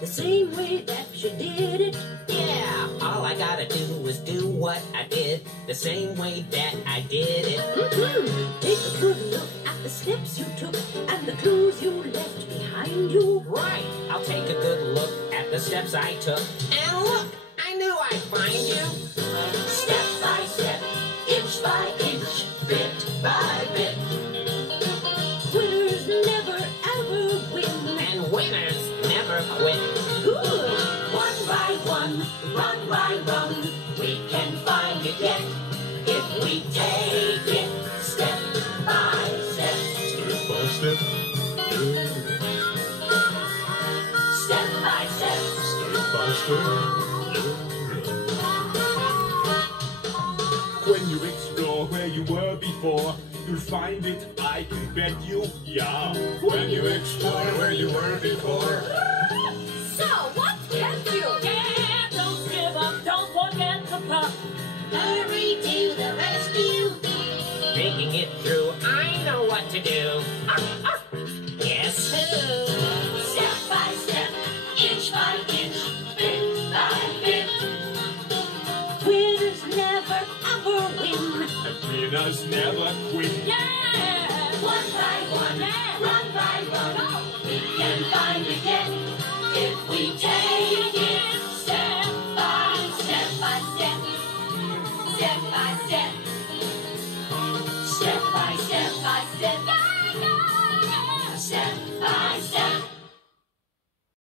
the same way that you did it. Yeah, all I gotta do is do what I did the same way that I did it. Take a good look at the steps you took and the clues you left behind you. Right, I'll take a good look at the steps I took. And look, I knew I'd find you. Step by step, inch by inch, bit by bit. Winners never ever win, And winners never quit. One by one, run by run, we can find it yet if we take it step by step. Step by step. Step by step. Step by step. When you explore where you were before, you'll find it, I can bet you, yeah. When you explore where you were before. So, what can you? Yeah, don't give up, don't forget to puff. Hurry to the rescue. Making it through, I know what to do. Guess who? Step by step, inch by inch, bit by bit. Winners never ever win. And winners never quit. Yeah! One by one, run by run, we can find it yet